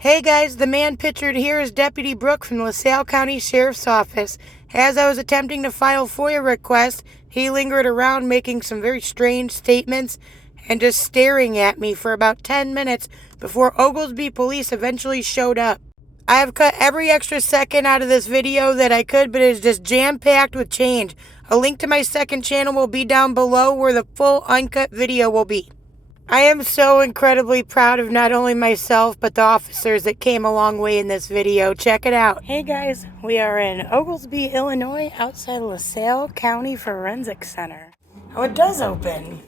Hey guys, the man pictured here is Deputy Brooke from the LaSalle County Sheriff's Office. As I was attempting to file FOIA requests, he lingered around making some very strange statements and just staring at me for about 10 minutes before Oglesby Police eventually showed up. I have cut every extra second out of this video that I could, but it is just jam-packed with change. A link to my second channel will be down below where the full uncut video will be. I am so incredibly proud of not only myself, but the officers that came a long way in this video. Check it out. Hey guys, we are in Oglesby, Illinois, outside LaSalle County Forensic Center. Oh, it does open.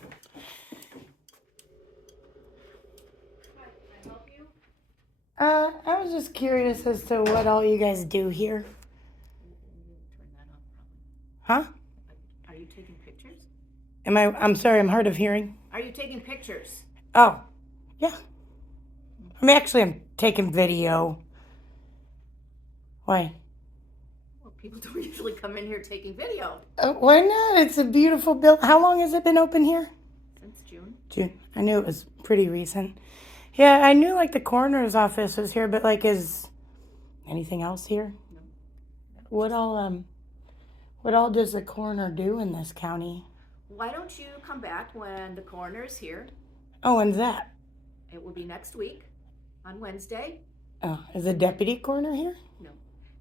I was just curious as to what all you guys do here. Huh? Are you taking pictures? I'm sorry, I'm hard of hearing. Are you taking pictures? Oh, yeah. I'm taking video. Why? Well, people don't usually come in here taking video. Why not? It's a beautiful building. How long has it been open here? Since June. June. I knew it was pretty recent. Yeah, I knew like the coroner's office was here, but like is anything else here? No. What all does the coroner do in this county? Why don't you come back when the coroner is here? Oh, when's that? It will be next week on Wednesday. Oh, is the deputy coroner here? No.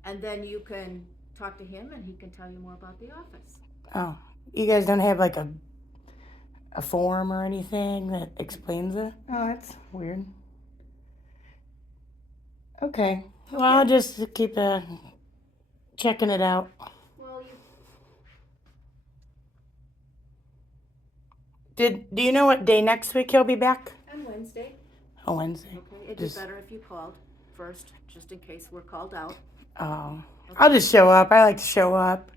And then you can talk to him and he can tell you more about the office. Oh, you guys don't have like a form or anything that explains it? Oh, that's weird. Okay. Well, I'll just keep checking it out. Well, Do you know what day next week he'll be back? on Wednesday. Oh, Wednesday. Okay. It'd be better if you called first, just in case we're called out. Oh, okay. I'll just show up. I like to show up.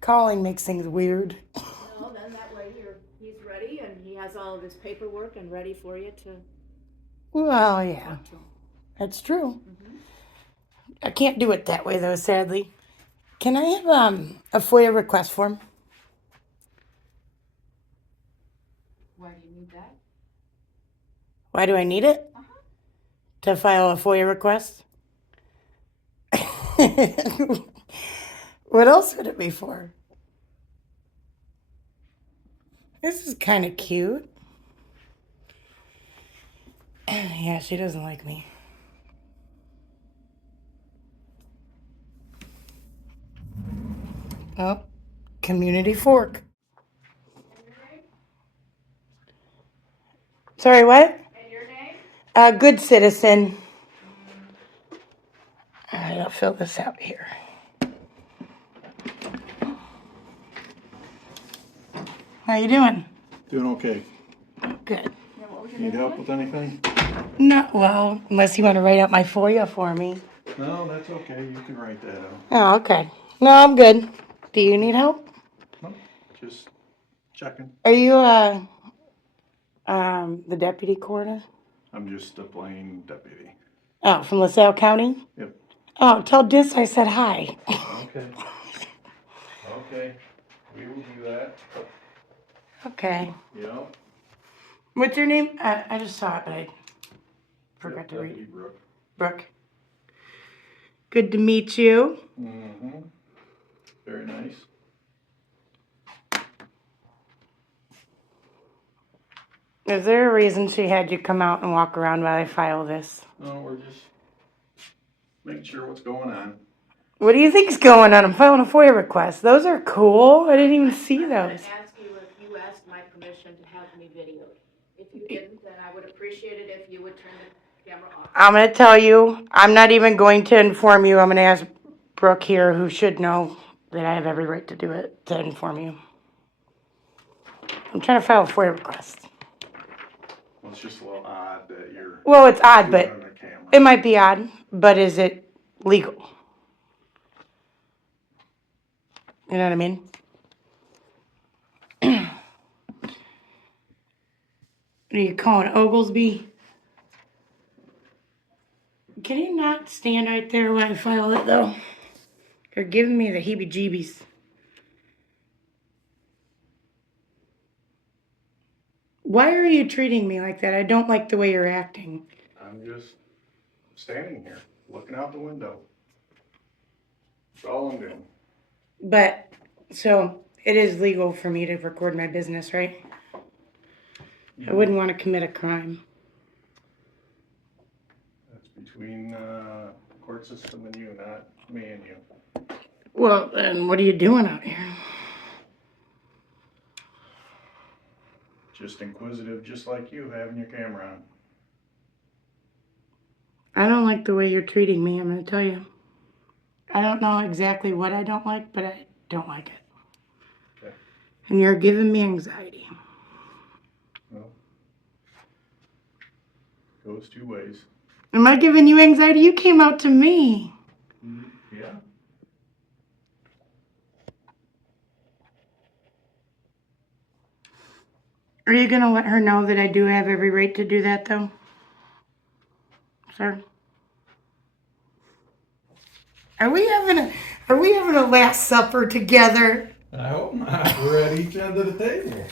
Calling makes things weird. No, then that way he's ready and he has all of his paperwork and ready for you to. Well, yeah, that's true. Mm-hmm. I can't do it that way though, sadly. Can I have a FOIA request form? Why do you need that? Why do I need it? To file a FOIA request? What else would it be for? This is kind of cute. Yeah, she doesn't like me. Oh, community fork. Sorry, what? And your name? Good citizen. All right, I'll fill this out here. How you doing? Doing okay. Good. Need help with anything? No, well, unless you want to write out my FOIA for me. No, that's okay. You can write that out. Oh, okay. No, I'm good. Do you need help? No, just checking. Are you the deputy coroner? I'm just a plain deputy. Oh, from LaSalle County? Yep. Oh, tell Dis I said hi. Okay. Okay. We will do that. Okay. Yep. What's your name? I just saw it, but I forgot to read Deputy it. Brooke. Brooke. Good to meet you. Mm-hmm. Very nice. Is there a reason she had you come out and walk around while I file this? No, we're just making sure what's going on. What do you think's going on? I'm filing a FOIA request. Those are cool. I didn't even see I'm those. going to ask you if you asked my permission to have me videoed. If you didn't, then I would appreciate it if you would turn the camera off. I'm going to tell you, I'm not even going to inform you. I'm going to ask Brooke here, who should know that I have every right to do it, to inform you. I'm trying to file a FOIA request. Well, it's just a little odd that you're Well, it's odd, doing it but on the camera. it might be odd, but is it legal? You know what I mean? Are you calling Oglesby? Can you not stand right there while I file it, though? You're giving me the heebie-jeebies. Why are you treating me like that? I don't like the way you're acting. I'm just standing here, looking out the window. That's all I'm doing. But, so, it is legal for me to record my business, right? I wouldn't want to commit a crime. That's between the court system and you, not me and you. Well, then what are you doing out here? Just inquisitive, just like you, having your camera on. I don't like the way you're treating me, I'm going to tell you. I don't know exactly what I don't like, but I don't like it. Okay. And you're giving me anxiety. Well, goes two ways. Am I giving you anxiety? You came out to me. Yeah. Are you going to let her know that I do have every right to do that, though? Sir? Are we having a Last Supper together? I hope not. We're at each end of the table.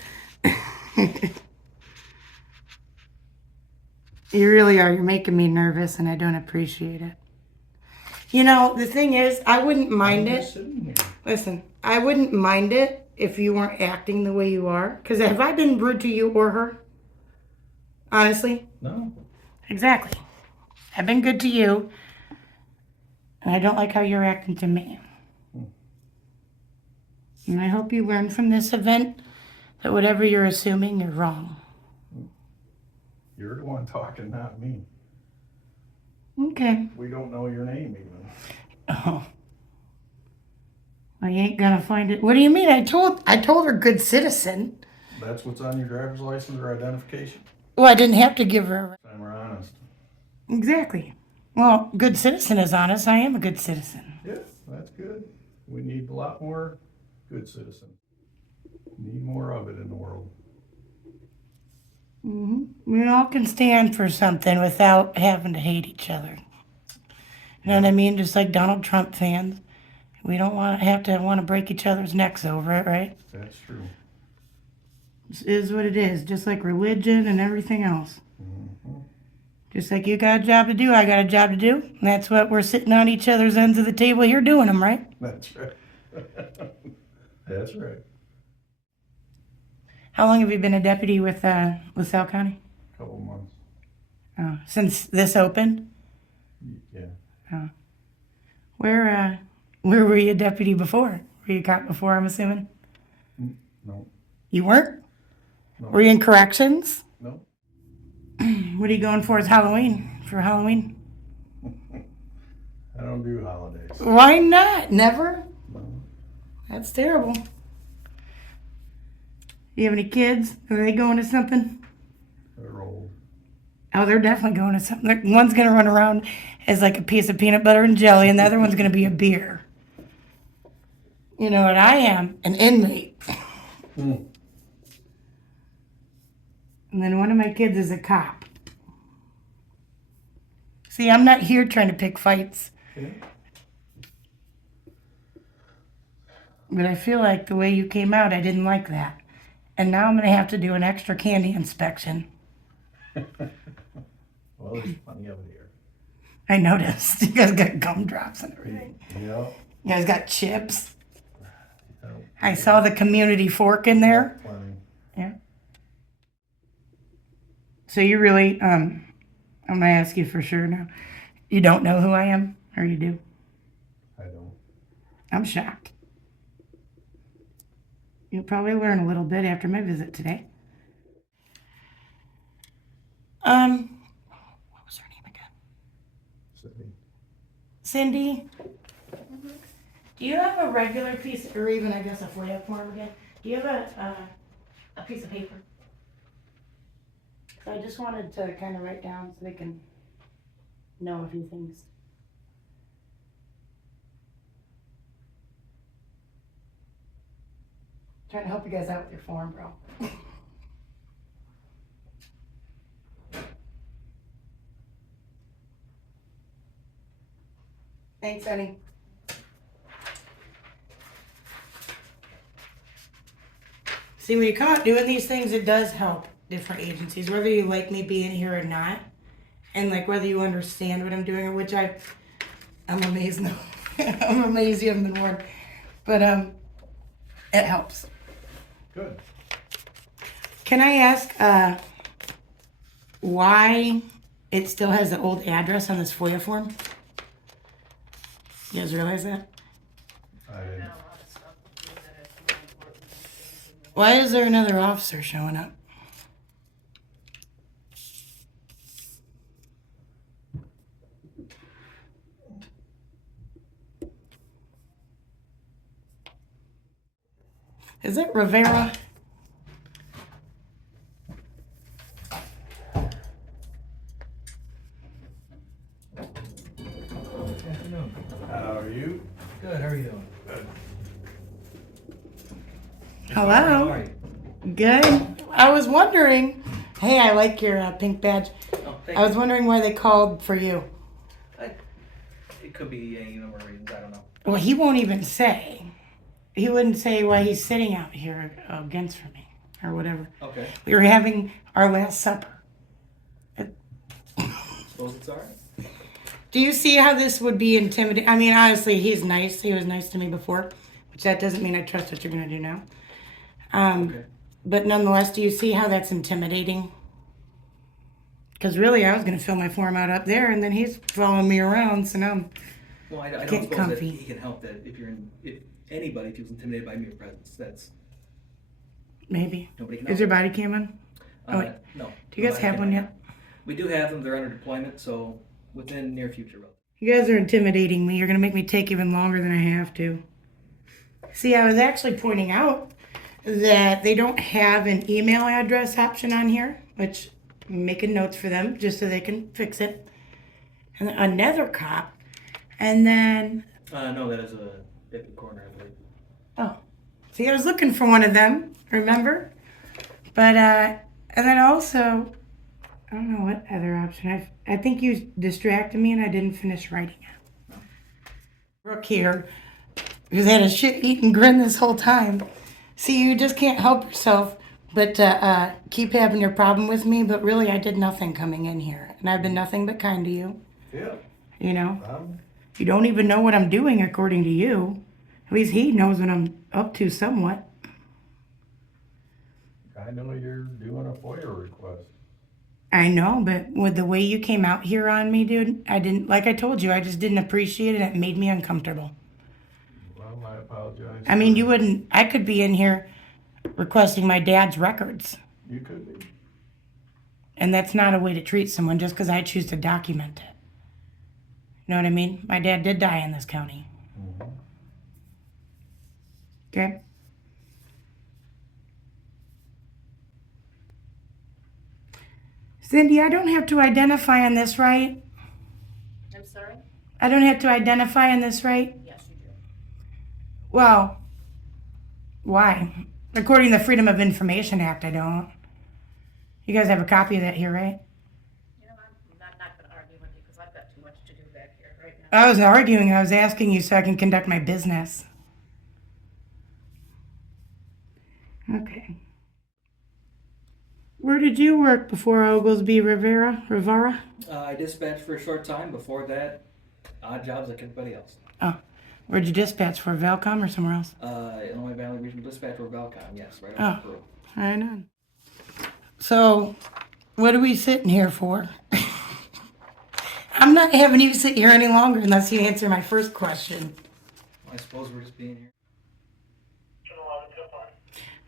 You really are. You're making me nervous, and I don't appreciate it. You know, the thing is, I wouldn't mind I'm it. just sitting here. Listen, I wouldn't mind it if you weren't acting the way you are. Because have I been rude to you or her? Honestly? No. Exactly. I've been good to you. And I don't like how you're acting to me. And I hope you learn from this event that whatever you're assuming, you're wrong. You're the one talking, not me. Okay. We don't know your name even. Oh. I ain't gonna find it. What do you mean? I told her good citizen. That's what's on your driver's license or identification? Well, I didn't have to give her I'm honest. Exactly. Well, good citizen is honest. I am a good citizen. Yeah, that's good. We need a lot more good citizens. Need more of it in the world. We all can stand for something without having to hate each other. You know what I mean? Just like Donald Trump fans. We don't want to break each other's necks over it, right? That's true. This is what it is, just like religion and everything else. Just like you got a job to do, I got a job to do. And that's what we're sitting on each other's ends of the table here doing them, right? That's right. That's right. How long have you been a deputy with LaSalle County? Couple months. Oh, since this opened? Yeah. Oh. Where were you a deputy before? Were you a cop before, I'm assuming? No. You weren't? No. Were you in corrections? No. What are you going for as Halloween? For Halloween? I don't do holidays. Why not? Never? No. That's terrible. You have any kids? Are they going to something? They're old. Oh, they're definitely going to something. One's going to run around as like a piece of peanut butter and jelly, and the other one's going to be a beer. You know what I am? An inmate. And then one of my kids is a cop. See, I'm not here trying to pick fights. Yeah. But I feel like the way you came out, I didn't like that. And now I'm going to have to do an extra candy inspection. Well, there's plenty of it here. I noticed. You guys got gumdrops and everything. Yeah. You guys got chips. Yeah. I saw the community fork in there. Plenty. Yeah. So you really, I'm going to ask you for sure now. You don't know who I am? Or you do? I don't. I'm shocked. You'll probably learn a little bit after my visit today. What was her name again? Cindy. Cindy? Do you have a regular piece, or even I guess a FOIA form again? Do you have a piece of paper? So I just wanted to kind of write down so they can know a few things. Trying to help you guys out with your form, bro. Thanks, honey. See, when you come out doing these things, it does help different agencies, whether you like me being here or not. and like whether you understand what I'm doing, or which I'm amazed now. I'm amazed you haven't been warned. But it helps. Good. Can I ask why it still has the old address on this FOIA form? You guys realize that? I didn't. Why is there another officer showing up? Is it Rivera? Afternoon. How are you? Good, how are you doing? Good. How Hello. are you? Good. I was wondering. Hey, I like your pink badge. Oh, thank I was you. wondering why they called for you. It could be any number of reasons, I don't know. Well, he won't even say. He wouldn't say why he's sitting out here against for me or whatever. Okay. We were having our last supper. Suppose it's alright. Do you see how this would be intimidating? I mean, honestly, he's nice. He was nice to me before, which that doesn't mean I trust what you're going to do now. Okay. But nonetheless, do you see how that's intimidating? Because really, I was going to fill my form out up there, and then he's following me around, so now Well, I don't Get suppose comfy. that he can help that if anybody feels intimidated by mere presence, that's maybe. nobody can Is help. your body cam on? Oh, wait. No. Do you guys have one yet? We do have them, they're under deployment, so within near future. You guys are intimidating me. You're going to make me take even longer than I have to. See, I was actually pointing out that they don't have an email address option on here, which I'm making notes for them just so they can fix it. And another cop. And then, No, that is a deputy coroner, I believe. oh, see, I was looking for one of them, remember? But, and then also, I don't know what other option. I think you distracted me and I didn't finish writing it. Brooke here, who's had a shit-eating grin this whole time. See, you just can't help yourself but keep having your problem with me. But really, I did nothing coming in here. And I've been nothing but kind to you. Yeah. You know? You don't even know what I'm doing according to you. At least he knows what I'm up to somewhat. I know you're doing a FOIA request. I know, but with the way you came out here on me, dude, I didn't, like I told you, I just didn't appreciate it. It made me uncomfortable. Well, I apologize. I mean, you wouldn't, I could be in here requesting my dad's records. You could be. And that's not a way to treat someone just because I choose to document it. You know what I mean? My dad did die in this county. Mm-hmm. Okay? Cindy, I don't have to identify on this, right? I'm sorry? I don't have to identify on this, right? Yes, you do. Well, why? According to the Freedom of Information Act, I don't. You guys have a copy of that here, right? You know, I'm not gonna argue with you because I've got too much to do back here right now. I was arguing. I was asking you so I can conduct my business. Okay. Where did you work before Oglesby Rivara? I dispatched for a short time. Before that, odd jobs like everybody else. Oh, where'd you dispatch for? Valcom or somewhere else? Illinois Valley Regional Dispatch or Valcom, yes, right Oh. on the road. Right on. So, what are we sitting here for? I'm not having you sit here any longer unless you answer my first question. I suppose we're just being here.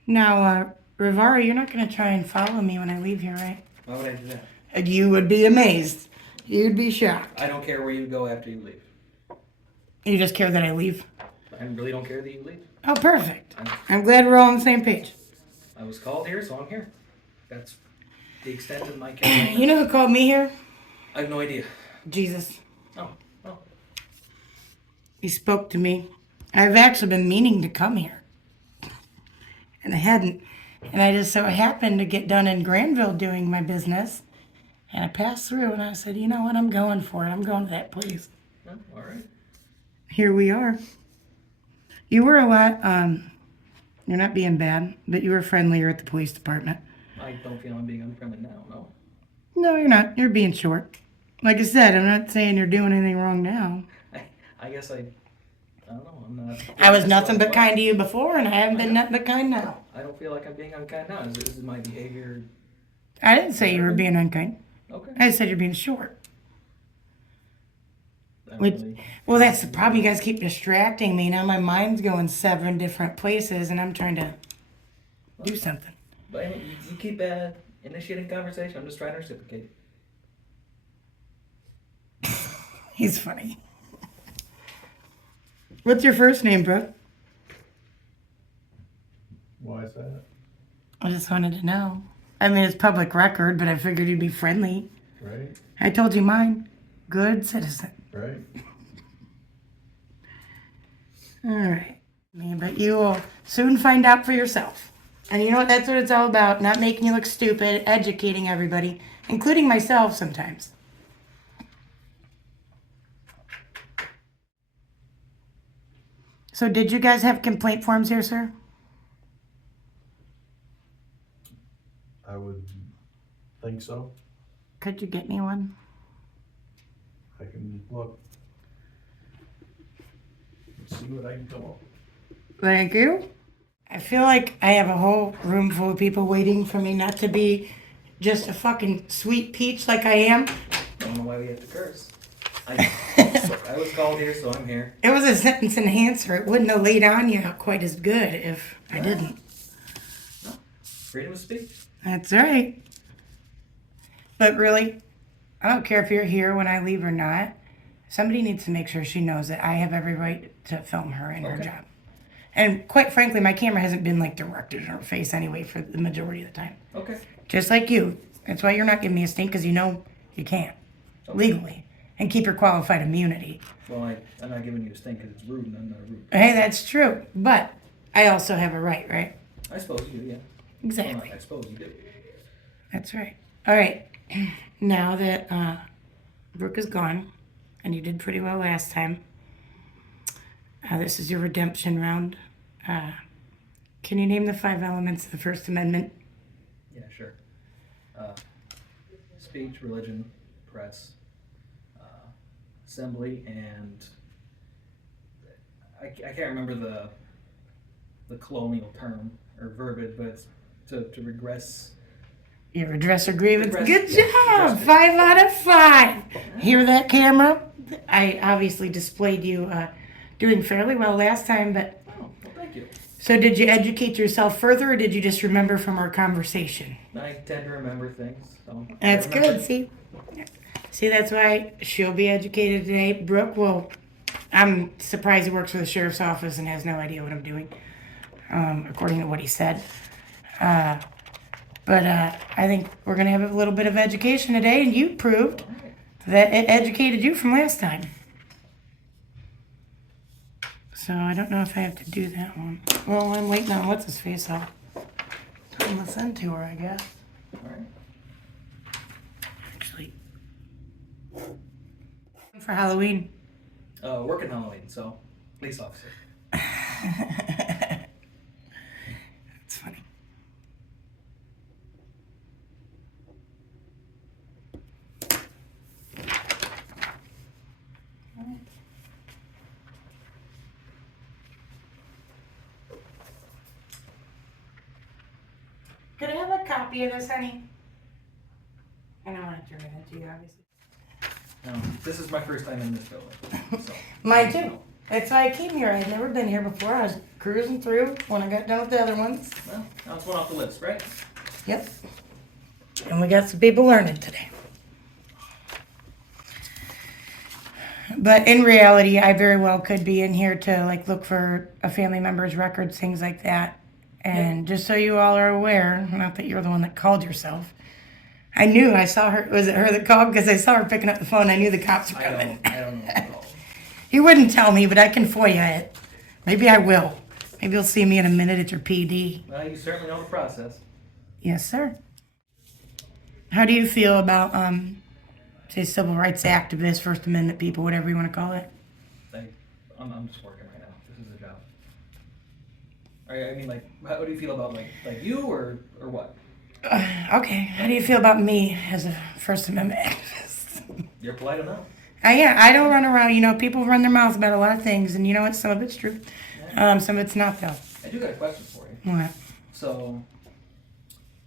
Now, Rivara, you're not going to try and follow me when I leave here, right? Why would I do that? And you would be amazed. You'd be shocked. I don't care where you go after you leave. You just care that I leave. I really don't care that you leave. Oh, perfect. I'm glad we're all on the same page. I was called here, so I'm here. That's the extent of my care. You know who called me here? I have no idea. Jesus. Oh. He spoke to me. I've actually been meaning to come here. And I hadn't. And I just so happened to get done in Granville doing my business. And I passed through and I said, you know what, I'm going for it. I'm going to that place. Oh, all right. Here we are. You were a lot, you're not being bad, but you were friendlier at the police department. I don't feel I'm being unfriendly now, no. No, you're not. You're being short. Like I said, I'm not saying you're doing anything wrong now. I guess I don't know. I'm not. I was nothing but kind to you before, and I haven't been nothing but kind now. I don't feel like I'm being unkind now. Is my behavior? I didn't say you were being unkind. Okay. I said you're being short. I don't Which, really- well, that's the problem. You guys keep distracting me. Now my mind's going 7 different places, and I'm trying to do something. But I mean, you keep initiating conversation. I'm just trying to reciprocate. He's funny. What's your first name, Brooke? Why is that? I just wanted to know. I mean, it's public record, but I figured you'd be friendly. Right? I told you mine. Good citizen. Right? All right. But you will soon find out for yourself. And you know what? That's what it's all about. Not making you look stupid, educating everybody, including myself sometimes. So did you guys have complaint forms here, sir? I would think so. Could you get me one? I can look. See what I can come up with. Thank you. I feel like I have a whole room full of people waiting for me not to be just a fucking sweet peach like I am. I don't know why we have to curse. I was called here, so I'm here. It was a sentence enhancer. It wouldn't have laid on you quite as good if I didn't. No. Freedom of speech. That's right. But really, I don't care if you're here when I leave or not. Somebody needs to make sure she knows that I have every right to film her in her Okay. job. And quite frankly, my camera hasn't been like directed in her face anyway for the majority of the time. Okay. Just like you. That's why you're not giving me a stink, because you know you can't. Okay. Legally. And keep your qualified immunity. Well, I'm not giving you a stink because it's rude, and I'm not rude. Hey, that's true. But I also have a right, right? I suppose you do, yeah. Exactly. Well, I suppose you do. That's right. All right. Now that Brooke is gone, and you did pretty well last time, this is your redemption round. Can you name the 5 elements of the First Amendment? Yeah, sure. Speech, religion, press, assembly, and I can't remember the colonial term or verbiage, but it's to regress. Your redress or grievance. Redress, Good yeah, job. redress. 5 out of 5. Hear that, camera? I obviously displayed you doing fairly well last time, but Oh, well, thank you. so did you educate yourself further, or did you just remember from our conversation? I tend to remember things, so. I That's remember. good. See, that's why she'll be educated today. Brooke will. I'm surprised he works for the sheriff's office and has no idea what I'm doing, according to what he said. But I think we're going to have a little bit of education today, and you proved that it educated you from last time. So I don't know if I have to do that one. Well, I'm waiting on what's his face. I'll turn this into her, I guess. All right. Actually, for Halloween. Working Halloween, so police officer. It's funny. Could I have a copy of this, honey? I don't want to turn it into you, obviously. This is my first time in this building, so. Mine too. That's why I came here. I'd never been here before. I was cruising through when I got done with the other ones. Well, now it's one off the list, right? Yep. And we got some people learning today. But in reality, I very well could be in here to like look for a family member's records, things like that. And just so you all are aware, not that you're the one that called yourself, I knew I saw her. Was it her that called? Because I saw her picking up the phone. I knew the cops were coming. I don't know at all. You wouldn't tell me, but I can FOIA it. Maybe I will. Maybe you'll see me in a minute at your PD. Well, you certainly know the process. Yes, sir. How do you feel about, say, civil rights activists, First Amendment people, whatever you want to call it? I'm just working right now. This is a job. I mean, like, how do you feel about like you or what? Okay. How do you feel about me as a First Amendment activist? You're polite enough. Yeah, I don't run around. You know, people run their mouths about a lot of things, and you know what? Some of it's true. Some of it's not, though. I do got a question for you. What? So,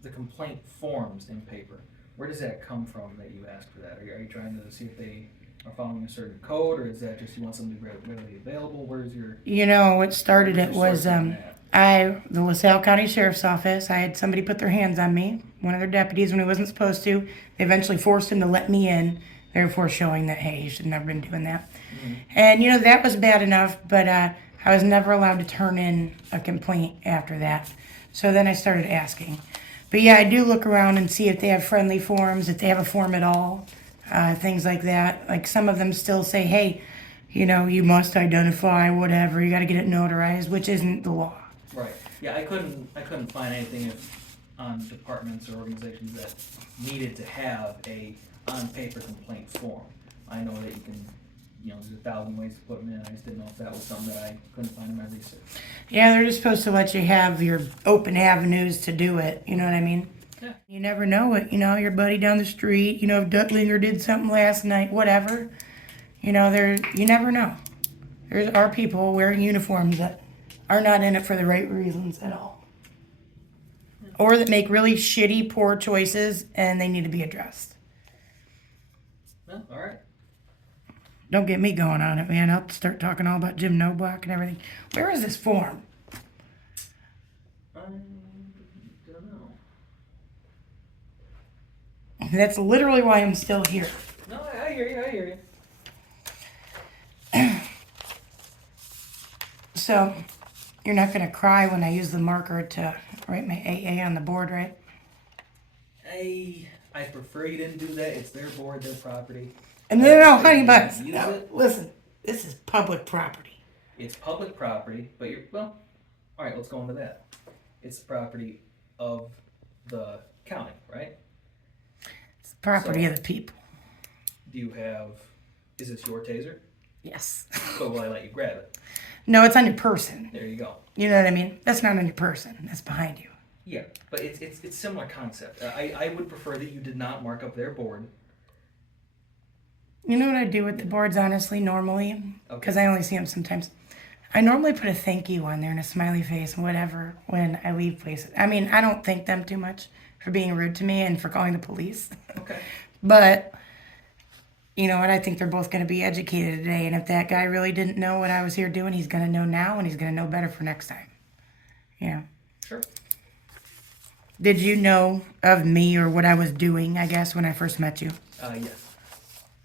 the complaint forms in paper, where does that come from that you ask for that? Are you trying to see if they are following a certain code, or is that just you want something readily available? Where's your... You know, what started it was source on that? the LaSalle County Sheriff's Office. I had somebody put their hands on me, one of their deputies, when he wasn't supposed to. They eventually forced him to let me in, therefore showing that, hey, you should have never been doing that. Mm-hmm. And, you know, that was bad enough, but I was never allowed to turn in a complaint after that. So then I started asking. But yeah, I do look around and see if they have friendly forms, if they have a form at all, things like that. Like some of them still say, hey, you know, you must identify, whatever, you got to get it notarized, which isn't the law. Right. Yeah, I couldn't find anything on departments or organizations that needed to have a on-paper complaint form. I know that you can, you know, there's 1,000 ways to put them in. I just didn't know if that was something that I couldn't find in my research. Yeah, they're just supposed to let you have your open avenues to do it. You know what I mean? Yeah. You never know it. You know, your buddy down the street, you know, if Duttlinger did something last night, whatever. You know, you never know. There are people wearing uniforms that are not in it for the right reasons at all. Or that make really shitty, poor choices, and they need to be addressed. Well, all right. Don't get me going on it, man. I'll start talking all about Jim Noblock and everything. Where is this form? I don't know. That's literally why I'm still here. No, I hear you. I hear you. So, you're not going to cry when I use the marker to write my AA on the board, right? I prefer you didn't do that. It's their board, their property. No, honey buns. Use No, it. listen, this is public property. It's public property, but well, all right, let's go into that. It's the property of the county, right? It's the property So- of the people. Is this your taser? Yes. But will I let you grab it? No, it's on your person. There you go. You know what I mean? That's not on your person. That's behind you. Yeah, but it's similar concept. I would prefer that you did not mark up their board. You know what I do with the boards, honestly, normally? Okay. Because I only see them sometimes. I normally put a thank you on there and a smiley face and whatever when I leave places. I mean, I don't thank them too much for being rude to me and for calling the police. Okay. But, you know what? I think they're both going to be educated today. And if that guy really didn't know what I was here doing, he's going to know now and he's going to know better for next time. Yeah. Sure. Did you know of me or what I was doing, I guess, when I first met you? Yes.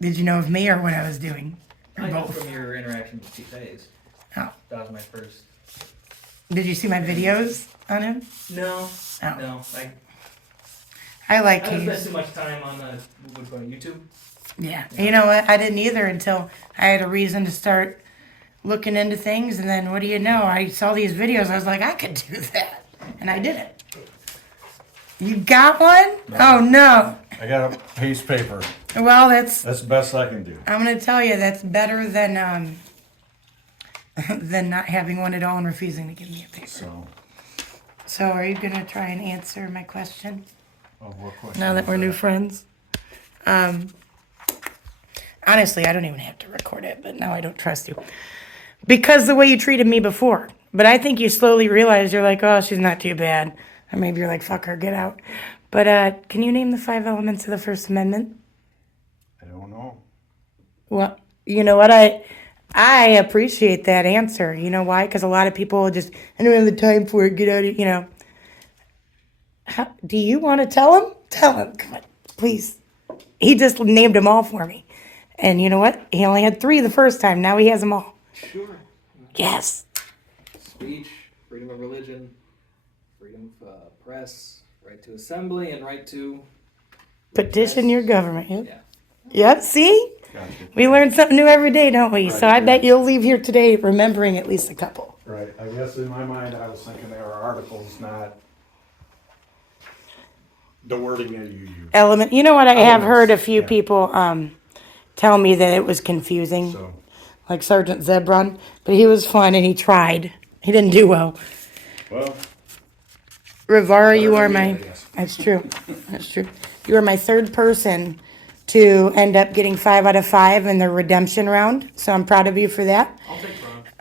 Did you know of me or what I was doing? Or I know both? from your interaction with Chief Hayes. Oh. That was my first. Did you see my videos on him? No. Oh. No. I like I don't spend Hayes. too much time on what go to YouTube. Yeah. You know what? I didn't either until I had a reason to start looking into things. And then what do you know? I saw these videos. I was like, I could do that. And I did it. You got one? No. Oh, no. I got a piece of paper. Well, that's That's the best I can do. I'm going to tell you, that's better than than not having one at all and refusing to give me a paper. So are you going to try and answer my question Of what question now that is we're new friends? Honestly, I don't even have to record it, but now I don't trust you. Because the way you treated me before. But I think you slowly realize you're like, oh, she's not too bad. Or maybe you're like, fuck her, get out. But can you name the 5 elements of the First Amendment? I don't know. Well, you know what? I appreciate that answer. You know why? Because a lot of people just, I don't have the time for it, get out of, you know. Do you want to tell him? Tell him. Come on, please. He just named them all for me. And you know what? He only had 3 the first time. Now he has them all. Sure. Yes. Speech, freedom of religion, freedom of press, right to assembly, and right to... Petition your government. Yep. Yeah. Yep, see? Gotcha. We learn something new every day, don't we? So Right, I bet yeah. you'll leave here today remembering at least a couple. Right. I guess in my mind, I was thinking they were articles, not the wording that you use. Element. You know what? I have Elements, heard a few yeah. people tell me that it was confusing. So, Like Sergeant Zebron, but he was fun and he tried. He didn't do well. well, Rivara, you are whatever my. you do, I guess. That's true. That's true. You are my 3rd person to end up getting 5 out of 5 in the redemption round. So I'm proud of you for that. I'll take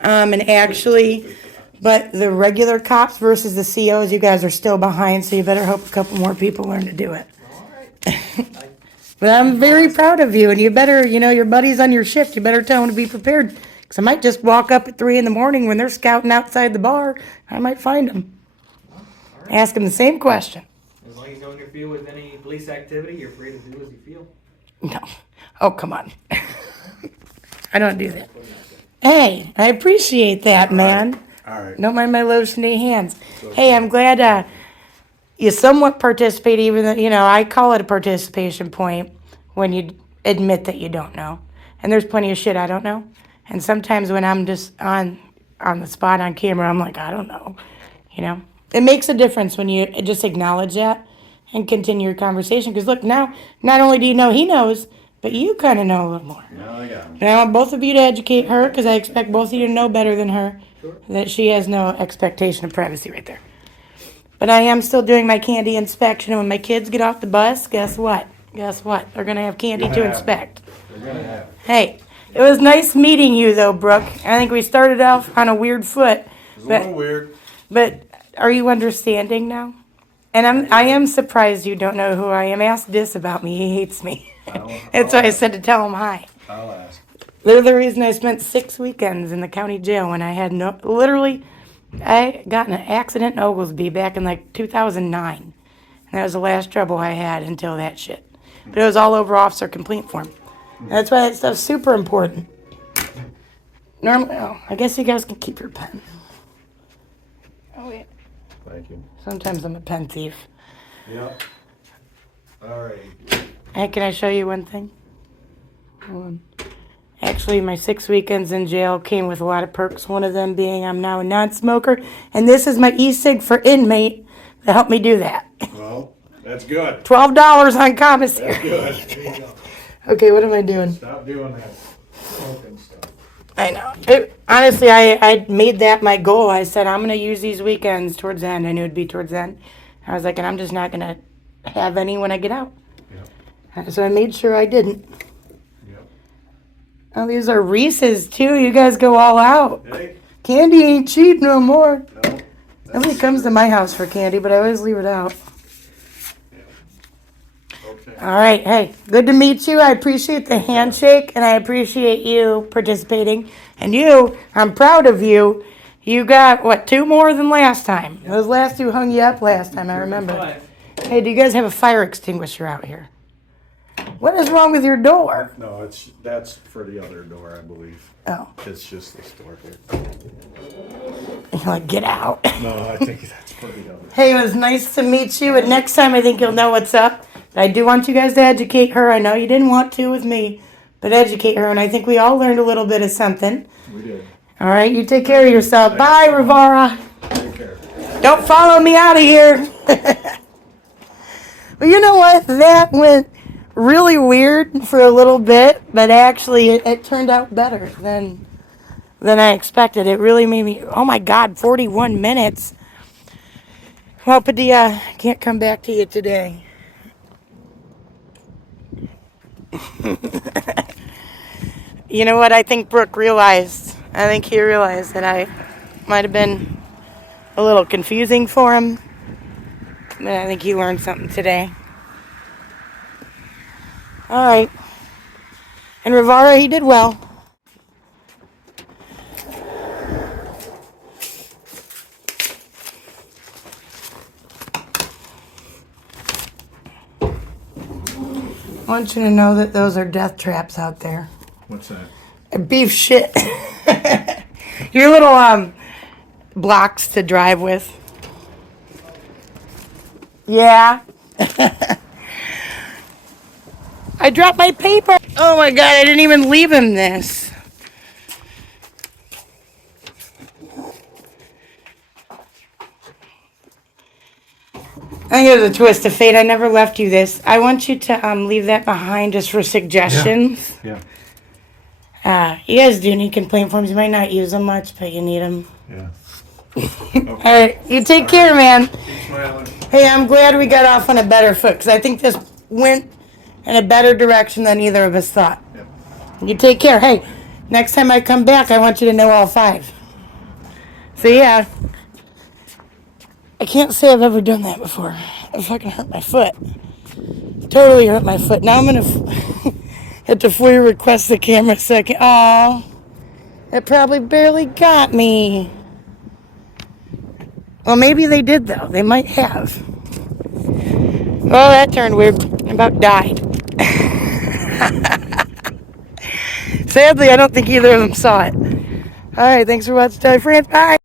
Ron. And actually, but the regular cops versus the COs, you guys are still behind, so you better hope a couple more people learn to do it. All right. But I'm very proud of you, and you better, your buddies on your shift, you better tell them to be prepared. Because I might just walk up at 3 in the morning when they're scouting outside the bar. I might find them. Ask them the same question. As long as you don't interfere with any police activity, you're free to do as you feel. No. Oh, come on. I don't do that. Hey, I appreciate that, man. All right. Don't mind my lotiony hands. Hey, I'm glad you somewhat participate, even though, I call it a participation point when you admit that you don't know. And there's plenty of shit I don't know. And sometimes when I'm just on the spot on camera, I'm like, I don't know. It makes a difference when you just acknowledge that and continue your conversation. Because look, now, not only do you know he knows, but you kind of know a little more. No, I got him. And I want both of you to educate her, because I expect both of you to know better than her, that she has no expectation of privacy right there. But I am still doing my candy inspection, and when my kids get off the bus, guess what? They're going to have candy to inspect. We're gonna have it. Hey, it was nice meeting you, though, Brooke. I think we started off on a weird foot. It's a little weird. But are you understanding now? And I am surprised you don't know who I am. Ask this about me. He hates me. That's why I said to tell him hi. I'll ask. They're the reason I spent 6 weekends in the county jail when I had I got in an accident in Oglesby back in like 2009. And that was the last trouble I had until that shit. But it was all over officer complaint form. And that's why that stuff's super important. Normally, I guess you guys can keep your pen. Oh, wait. Thank you. Sometimes I'm a pen thief. Yep. All right. Hey, can I show you one thing? Hold on. Actually, my 6 weekends in jail came with a lot of perks. One of them being I'm now a non-smoker. And this is my e-cig for inmate that helped me do that. Well, that's good. $12 on commissary. Good. There you go. Okay, what am I doing? Stop doing that smoking stuff. I know. Honestly, I made that my goal. I said, I'm going to use these weekends towards the end. I knew it'd be towards the end. I was like, and I'm just not going to have any when I get out. Yep. So I made sure I didn't. Yep. Oh, these are Reese's, too. You guys go all out. Hey. Candy ain't cheap no more. No. Nobody comes to my house for candy, but I always leave it out. Okay. All right. Hey, good to meet you. I appreciate the handshake, and I appreciate you participating. And you, I'm proud of you. You got, 2 more than last time? Those last 2 hung you up last time, I remember. 5. Hey, do you guys have a fire extinguisher out here? What is wrong with your door? No, that's for the other door, I believe. Oh, It's just this door here. you're like, get out. No, I think that's for the other. Hey, it was nice to meet you, and next time I think you'll know what's up. I do want you guys to educate her. I know you didn't want to with me, but educate her, and I think we all learned a little bit of something. We did. All right, you take care of yourself. Bye, Rivara. Take care. Don't follow me out of here. Well, you know what? That went really weird for a little bit, but actually it turned out better than I expected. It really made me, oh my God, 41 minutes. Well, Padilla, I can't come back to you today. You know what I think Brooke realized? I think he realized that I might have been a little confusing for him. But I think he learned something today. All right. And Rivara, he did well. I want you to know that those are death traps out there. What's that? Beef shit. Your little blocks to drive with. Yeah. I dropped my paper. Oh my God, I didn't even leave him this. I think it was a twist of fate. I never left you this. I want you to leave that behind just for suggestions. Yeah. You guys do need complaint forms. You might not use them much, but you need them. Yeah. All right, you take care, man. Keep smiling. Hey, I'm glad we got off on a better foot, because I think this went in a better direction than either of us thought. Yep. You take care. Hey, next time I come back, I want you to know all 5. So yeah, I can't say I've ever done that before. I fucking hurt my foot. Totally hurt my foot. Now I'm gonna have to FOIA request the camera second. Oh, it probably barely got me. Well, maybe they did though. They might have. Oh, that turned weird. I about died. Sadly, I don't think either of them saw it. All right, thanks for watching, Friends. Bye.